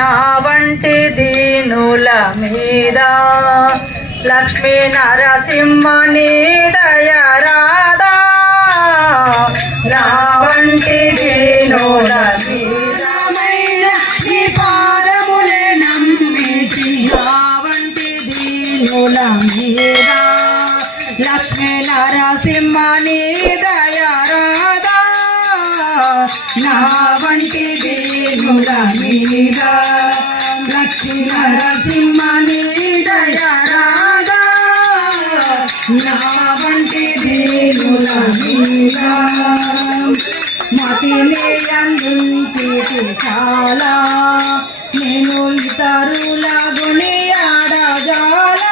నా వంటి దీనుల మీద లక్ష్మీ నరసింహని దయ రాధా నా వంటి దీనుల మీద నరసింహ నీ పాదములే నమ్మితి దయరాదా నా వంటి దీ మీద లక్ష్మీ నరసింహ దయరాదా నా వంటి దీనుల మీద. మతిని అందించేది చాలా నేను ఇతరుల గుణి ఆడగాల.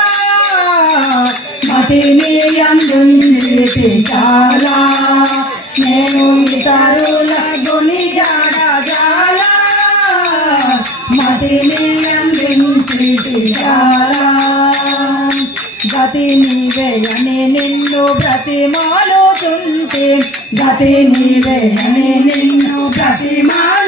మతిని అందించేది చాలా నేను ఇతరుల గుణి మతిని గతి నీవేయని నిన్ను బ్రతిమాలుతుంటే గతి నీవేయని నిన్ను బ్రతిమాలుతుంటే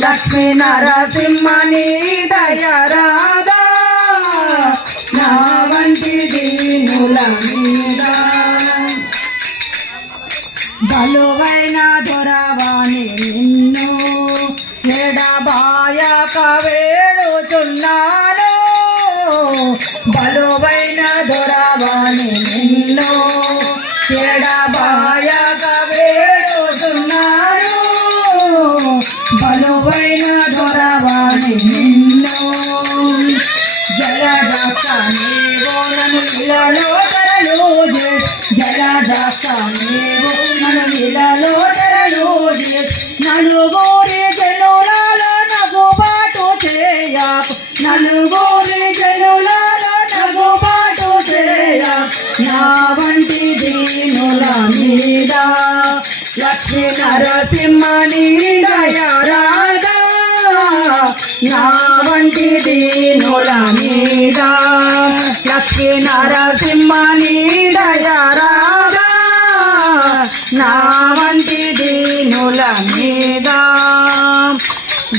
లక్ష్మీ నరసింహని దయరాదా నా వంటి దీనుల మీద. బలువైన దొరవాణి నిన్ను ఎడబాయక వేడుచున్నాను. బలు నా వంటి దీనుల మీద లక్ష్మీ నరసింహ దయరాదా నా వంటి దీనుల మీద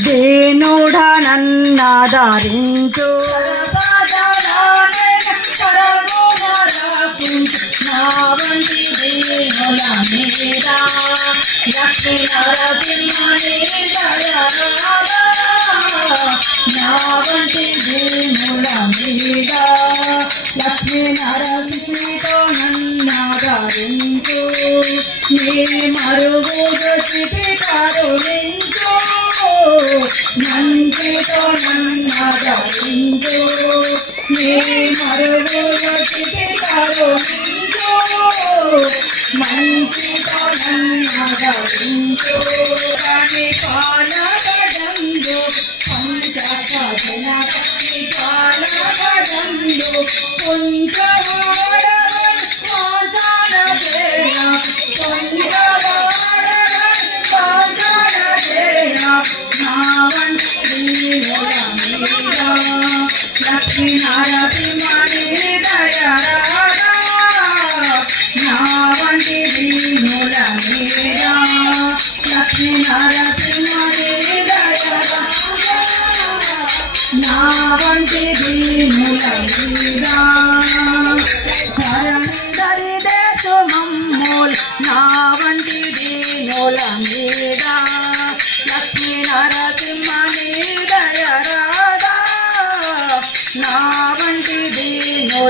దీనుడ నన్నాదరించు నా వంటి దీనుల మీద లక్ష్మీ నరసింహ దయరాదా నా వంటి దీనుల మీద లక్ష్మీ నరసింహతో నన్నాదరించు నీ మరుగు స్థితి కరుణించు మంచితో నన్నాదరించు నీ మరుగు స్థితి కరుణించు మంచితో నన్నాదరించు కాని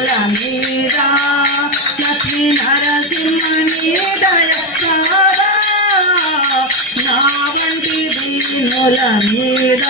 దీనుల మీద లక్ష్మీ నరసింహని దయరాదా నా వంటి దీనుల మీద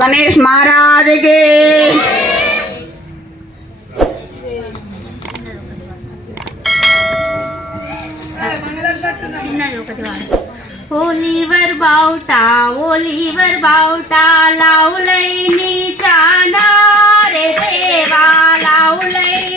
गणेश महाराज के। ओलीवर बाउटा ओलीवर बाउटा लाऊ लई नी जाना रे देवा लाऊ लई